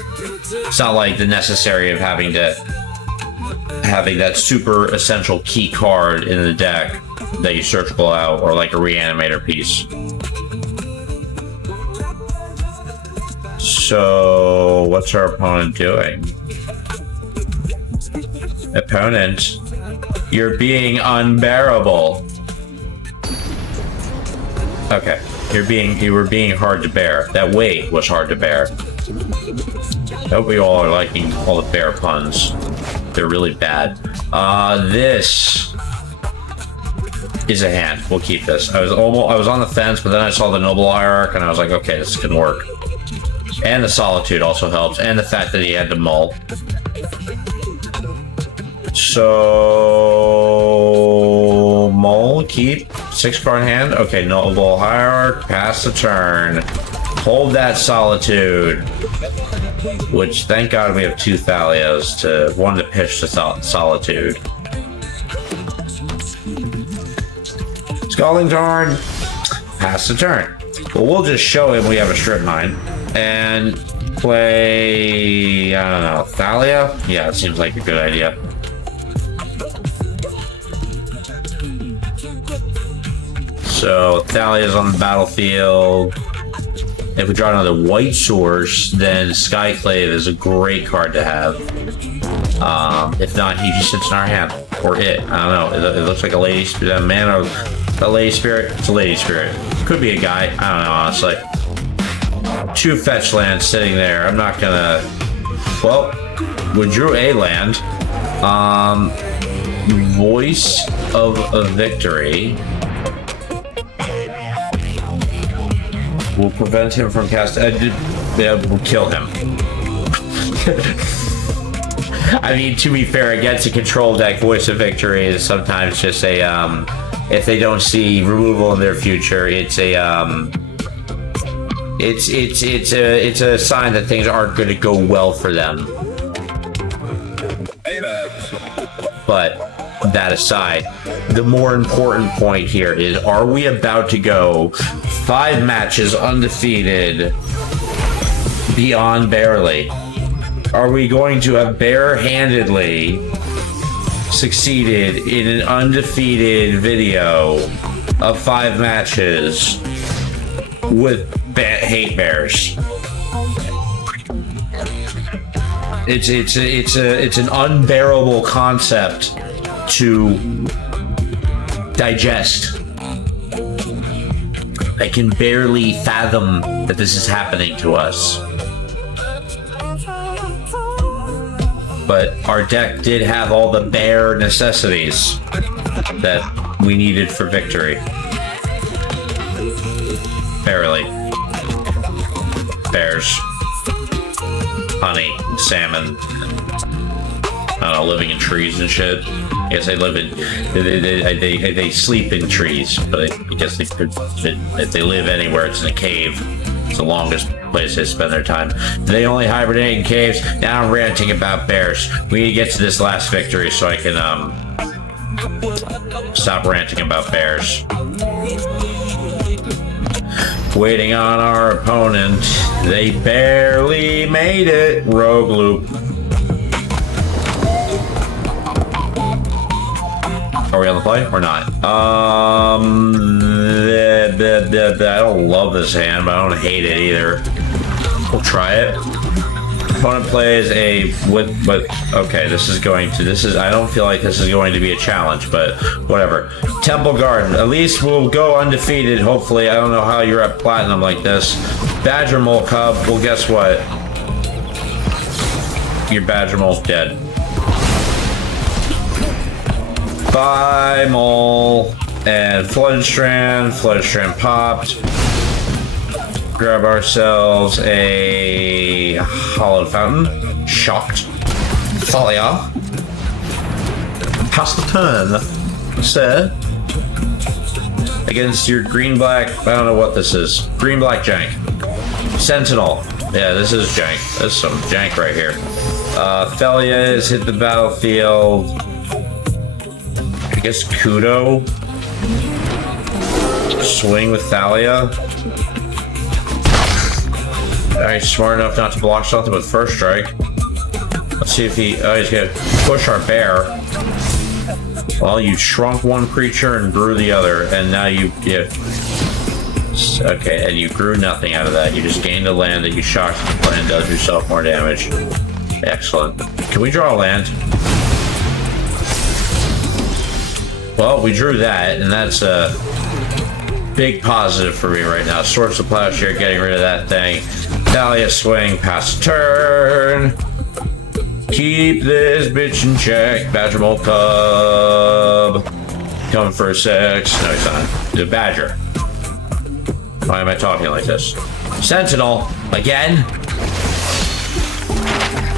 It's not like the necessary of having that super essential key card in the deck that you surgical out, or like a Reanimator piece. So what's our opponent doing? Opponent, you're being unbearable. Okay, you were being hard to bear. That weight was hard to bear. I hope we all are liking all the bear puns. They're really bad. This is a hand. We'll keep this. I was on the fence, but then I saw the Noble Hierarch and I was like, okay, this can work. And the Solitude also helps, and the fact that he had to mull. So mull, keep 6-card hand. Okay, Noble Hierarch, pass the turn. Hold that Solitude. Which, thank God, we have 2 Thalias to one to pitch to Solitude. Scalding Tarn, pass the turn. Well, we'll just show him we have a strip mine and play, I don't know, Thalia? Yeah, it seems like a good idea. So Thalia's on the battlefield. If we draw another white source, then Skyclave is a great card to have. If not, he just sits in our hand. Or it. I don't know. It looks like a lady spirit. A man or a lady spirit. It's a lady spirit. Could be a guy. I don't know, honestly. 2 fetch lands sitting there. I'm not gonna... Well, we drew a land. Voice of a Victory will prevent him from casting. Will kill him. I mean, to be fair, against a control deck, Voice of Victory is sometimes just a if they don't see removal in their future, it's a it's a sign that things aren't going to go well for them. But that aside, the more important point here is: are we about to go 5 matches undefeated beyond barely? Are we going to have barehandedly succeeded in an undefeated video of 5 matches with Bant Hatebears? It's an unbearable concept to digest. I can barely fathom that this is happening to us. But our deck did have all the bare necessities that we needed for victory. Barely. Bears. Honey. Salmon. I don't know, living in trees and shit. I guess they live in... They sleep in trees, but I guess they could... If they live anywhere, it's in a cave. It's the longest place they spend their time. They only hibernate in caves. Now I'm ranting about bears. We need to get to this last victory so I can stop ranting about bears. Waiting on our opponent. They barely made it. Rogue loop. Are we on the play or not? I don't love this hand, but I don't hate it either. We'll try it. Opponent plays a okay, this is I don't feel like this is going to be a challenge, but whatever. Temple Garden. At least we'll go undefeated, hopefully. I don't know how you're at platinum like this. Badger Mole Cub. Well, guess what? Your Badger Mole's dead. Bye, Mole. And Flooded Strand. Flooded Strand popped. Grab ourselves a Hollowed Fountain. Shocked. Thalia. Pass the turn, sir. Against your green-black... I don't know what this is. Green-black jank. Sentinel. Yeah, this is jank. This is some jank right here. Thalia has hit the battlefield. I guess Kudo. Swing with Thalia. Alright, smart enough not to block something with first strike. Let's see if he... Oh, he's gonna push our bear. Well, you shrunk one creature and grew the other, and now you... Yeah. Okay, and you grew nothing out of that. You just gained a land that you shocked the land does yourself more damage. Excellent. Can we draw a land? Well, we drew that, and that's a big positive for me right now. Swords of Plowshare, getting rid of that thing. Thalia swing, pass turn. Keep this bitch in check. Badger Mole Cub. Coming for a 6. No, he's not. The Badger. Why am I talking like this? Sentinel. Again?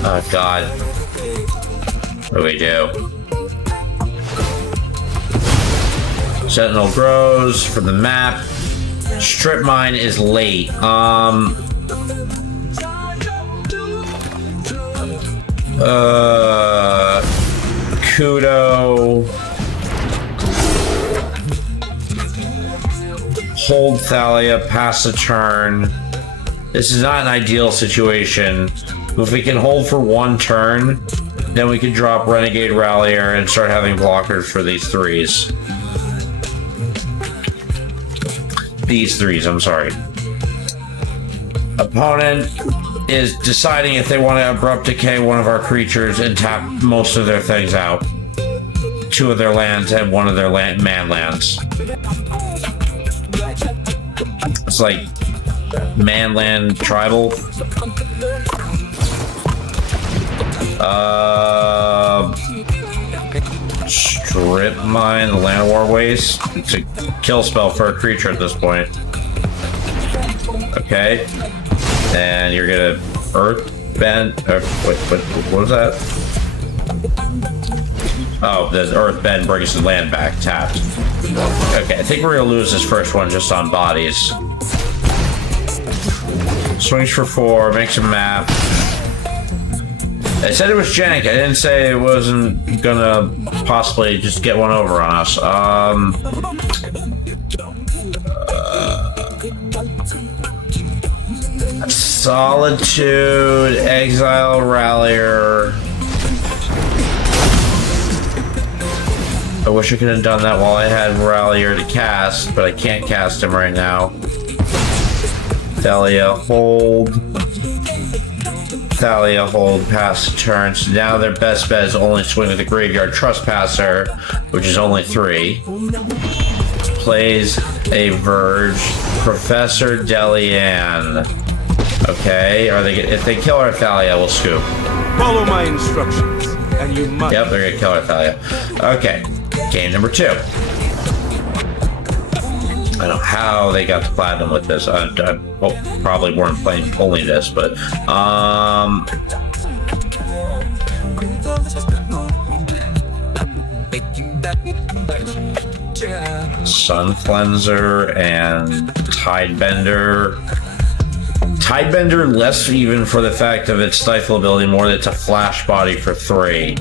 Oh, God. What do we do? Sentinel grows for the map. Strip Mine is late. Kudo. Hold Thalia, pass a turn. This is not an ideal situation. If we can hold for 1 turn, then we can drop Renegade Rallier and start having blockers for these 3s. These 3s, I'm sorry. Opponent is deciding if they want to abrupt decay one of our creatures and tap most of their things out. 2 of their lands and 1 of their man lands. It's like man-land tribal. Strip mine the Land War Waste. It's a kill spell for a creature at this point. Okay. And you're gonna Earth Bend. What was that? Oh, the Earth Bend brings the land back tapped. Okay, I think we're gonna lose this first one just on bodies. Swings for 4, makes a map. I said it was jank. I didn't say it wasn't gonna possibly just get one over on us. Solitude, Exile, Rallier. I wish I could have done that while I had Rallier to cast, but I can't cast him right now. Thalia, hold. Thalia, hold, pass the turn. So now their best bet is only swing at the graveyard Trespasser, which is only 3. Plays a Verge. Professor Delian. Okay, are they? If they kill our Thalia, we'll scoop. Follow my instructions, and you must. Yep, they're gonna kill our Thalia. Okay, game number 2. I don't know how they got to platinum with this. I probably weren't playing only this, but Sun Cleanser and Tidebender. Tidebender less even for the fact of its stifle ability, more that it's a flash body for 3.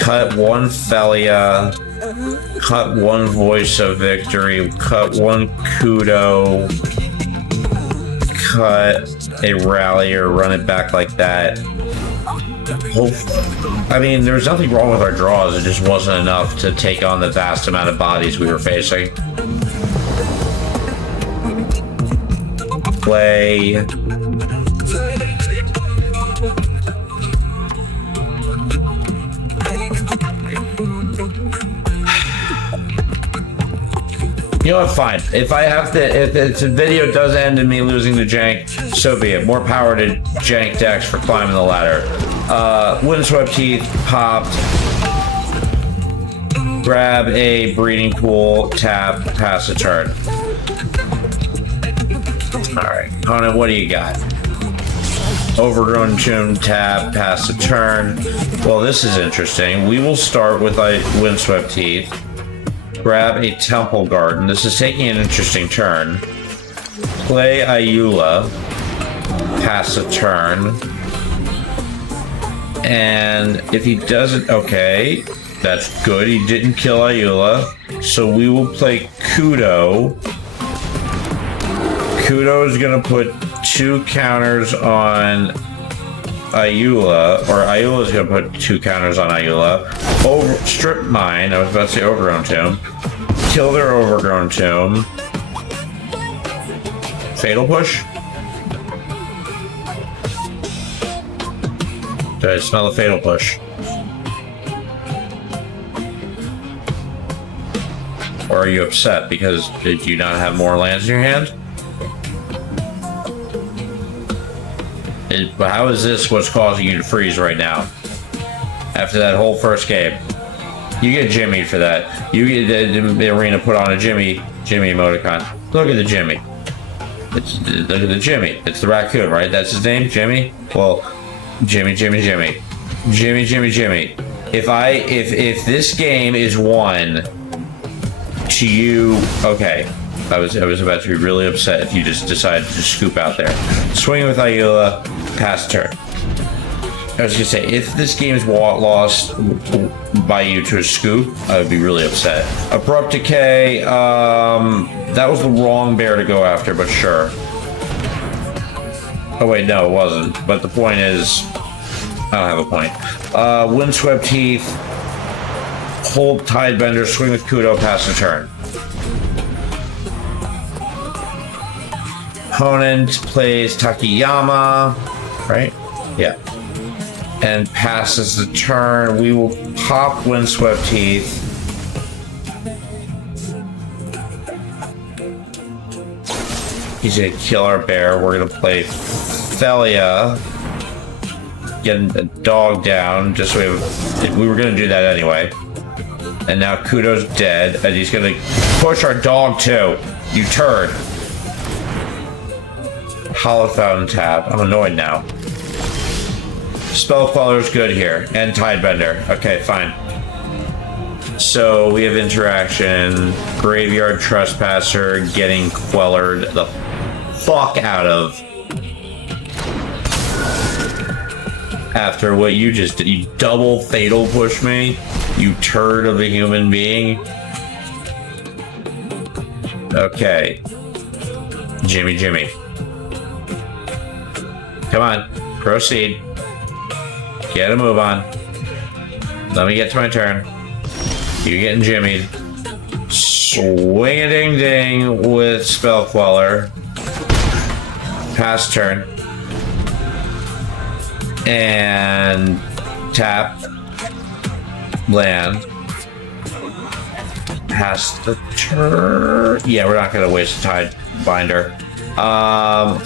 Cut 1 Thalia, cut 1 Voice of Victory, cut 1 Kudo, cut a Rallier, run it back like that. I mean, there's nothing wrong with our draws, it just wasn't enough to take on the vast amount of bodies we were facing. Play. You know what, fine. If I have to, if the video does end in me losing the jank, so be it. More power to jank decks for climbing the ladder. Windswept Teeth, popped. Grab a Breeding Pool, tap, pass a turn. Alright, Conan, what do you got? Overgrown Tomb, tap, pass a turn. Well, this is interesting. We will start with Windswept Teeth. Grab a Temple Garden. This is taking an interesting turn. Play Ayula. Pass a turn. And if he doesn't... Okay. That's good. He didn't kill Ayula. So we will play Kudo. Kudo is going to put 2 counters on Ayula. Or Ayula is going to put 2 counters on Ayula. Strip mine. I was about to say Overgrown Tomb. Kill their Overgrown Tomb. Fatal Push. Did I smell the Fatal Push? Or are you upset because did you not have more lands in your hand? How is this what's causing you to freeze right now? After that whole first game. You get Jimmy for that. You get the arena put on a Jimmy emoticon. Look at the Jimmy. Look at the Jimmy. It's the raccoon, right? That's his name, Jimmy? Well, Jimmy. If this game is won to you, okay. I was about to be really upset if you just decided to scoop out there. Swing with Ayula, pass turn. I was gonna say, if this game is lost by you to a scoop, I would be really upset. Abrupt Decay, that was the wrong bear to go after, but sure. Oh wait, no, it wasn't. But the point is, I don't have a point. Windswept Teeth, hold Tidebender, swing with Kudo, pass the turn. Opponent plays Takayama. right? Yeah. And passes the turn. We will pop Windswept Teeth. He's gonna kill our bear. We're gonna play Thalia. Getting the dog down. Just so we were gonna do that anyway. And now Kudo's dead, and he's gonna push our dog too. You turd. Hollow Fountain tap. I'm annoyed now. Spell Queller's good here, and Tidebender. Okay, fine. So we have interaction. Graveyard Trespasser getting Quellered the fuck out of. After what you just did, you double fatal push me, you turd of a human being. Okay. Jimmy. Come on, proceed. Get a move on. Let me get to my turn. You getting jimmied. Swing a ding ding with Spell Queller. Pass turn. And tap. Land. Pass the turn. Yeah, we're not gonna waste a Tidebinder.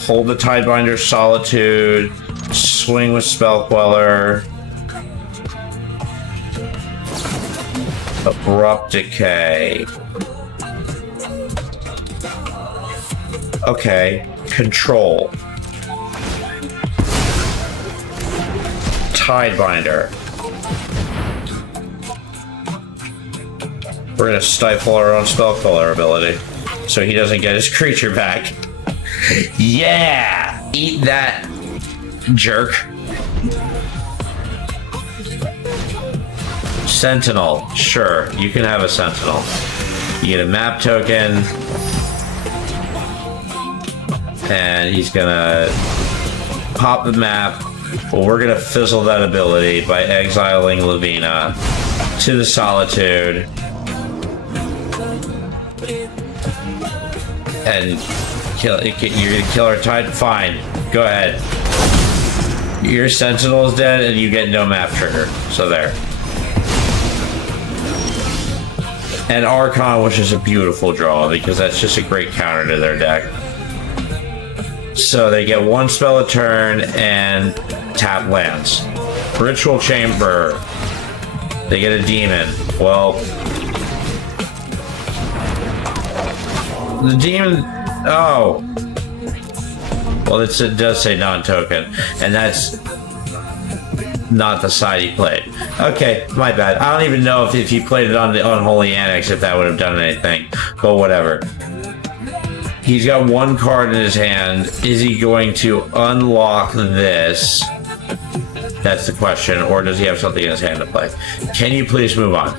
Hold the Tidebinder, Solitude. Swing with Spell Queller. Abrupt Decay. Okay. Control. Tidebinder. We're gonna stifle our own Spell Queller ability so he doesn't get his creature back. Yeah! Eat that, jerk. Sentinel. Sure, you can have a Sentinel. You get a map token. And he's gonna pop the map. Well, we're gonna fizzle that ability by exiling Lavina to the Solitude. And you're gonna kill our Tide? Fine. Go ahead. Your Sentinel is dead and you get no map trigger. So there. And Archon, which is a beautiful draw because that's just a great counter to their deck. So they get one spell a turn and tap lands. Ritual Chamber. They get a demon. Well, the demon. Oh. Well, it does say non-token, and that's not the side he played. Okay, my bad. I don't even know if he played it on the Unholy Annex, if that would have done anything. But whatever. He's got one card in his hand. Is he going to unlock this? That's the question. Or does he have something in his hand to play? Can you please move on?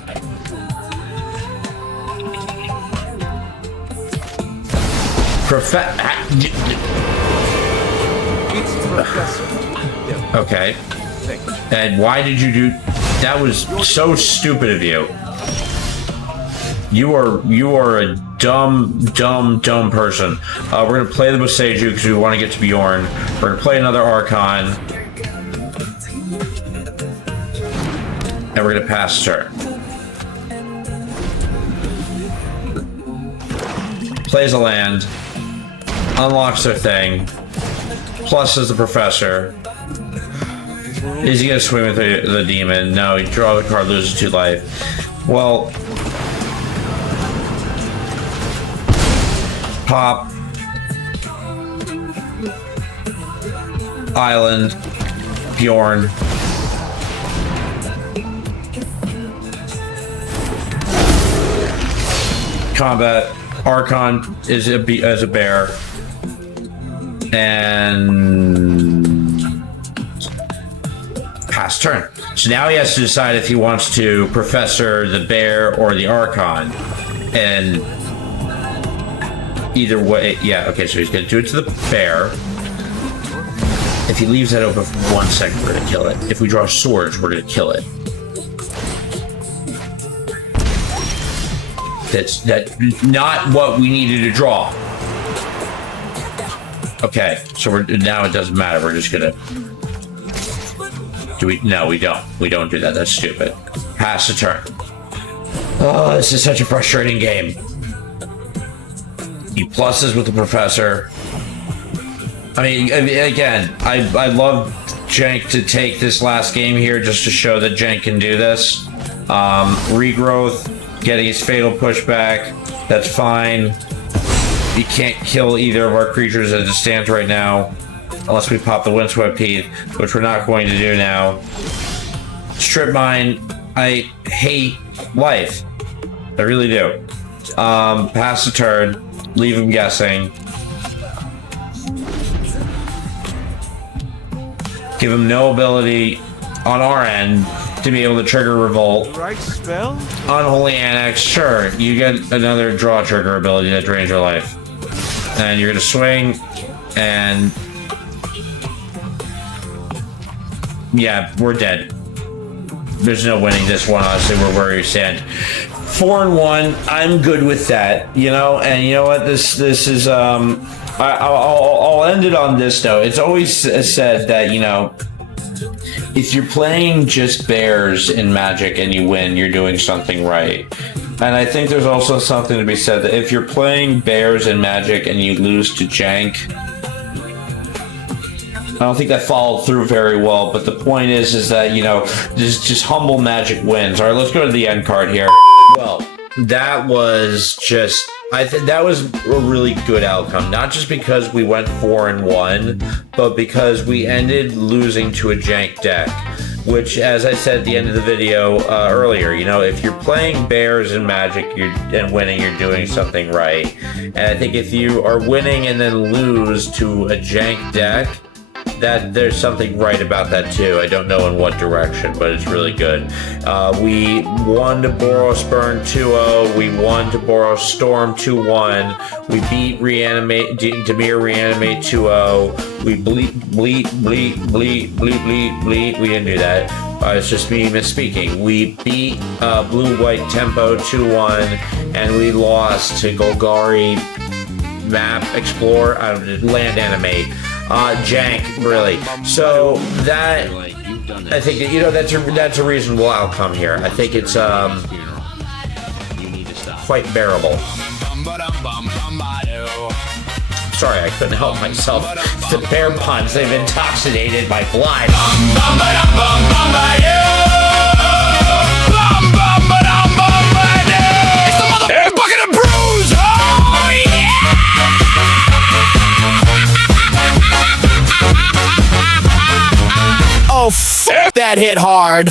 It's Professor. Okay. And why did you do... That was so stupid of you. You are a dumb person. We're gonna play the Boseiju because we want to get to Bjorn. We're gonna play another Archon. And we're gonna pass turn. Plays a land. Unlocks their thing. Pluses the Professor. Is he gonna swing with the demon? No, you draw the card, loses 2 life. Well, pop, island, Bjorn. Combat. Archon is as a bear. And pass turn. So now he has to decide if he wants to Professor the bear or the Archon. And either way, yeah, okay, so he's gonna do it to the bear. If he leaves that open for 1 second, we're gonna kill it. If we draw swords, we're gonna kill it. That's not what we needed to draw. Okay, so now it doesn't matter. We're just gonna. No, we don't. We don't do that. That's stupid. Pass the turn. Oh, this is such a frustrating game. He pluses with the professor. I mean, again, I love Jank to take this last game here just to show that Jank can do this. Regrowth, getting his fatal pushback. That's fine. He can't kill either of our creatures as it stands right now. Unless we pop the Windswept Heath, which we're not going to do now. Strip Mine, I hate life. I really do. Pass the turn, leave him guessing. Give him no ability on our end to be able to trigger Revolt. Right spell? Unholy Annex, sure. You get another draw trigger ability that drains your life. And you're gonna swing, and yeah, we're dead. There's no winning this one, honestly. We're where you stand. 4-1. I'm good with that, you know. And you know what? This is I'll end it on this note. It's always said that, you know, if you're playing just bears in Magic and you win, you're doing something right. And I think there's also something to be said that if you're playing bears in Magic and you lose to Jank, I don't think that followed through very well, but the point is that, you know, just humble Magic wins. All right, let's go to the end card here. Well, that was just, I think that was a really good outcome, not just because we went 4-1, but because we ended losing to a Jank deck, which, as I said at the end of the video earlier, you know, if you're playing bears in Magic and winning, you're doing something right. And I think if you are winning and then lose to a Jank deck, that there's something right about that too. I don't know in what direction, but it's really good. We won to Boros Burn 2-0. We won to Boros Storm 2-1. We beat Dimir Reanimate 2-0. We bleat. We didn't do that. It's just me misspeaking. We beat Blue-White Tempo 2-1, and we lost to Golgari Map Explore, Land Animate. Jank, really. So that, I think that, you know, that's a reasonable outcome here. I think it's quite bearable. Sorry, I couldn't help myself. The bear puns, they've intoxicated my blood. It's Bucket of Brews! Oh, yeah! Oh, f that hit hard.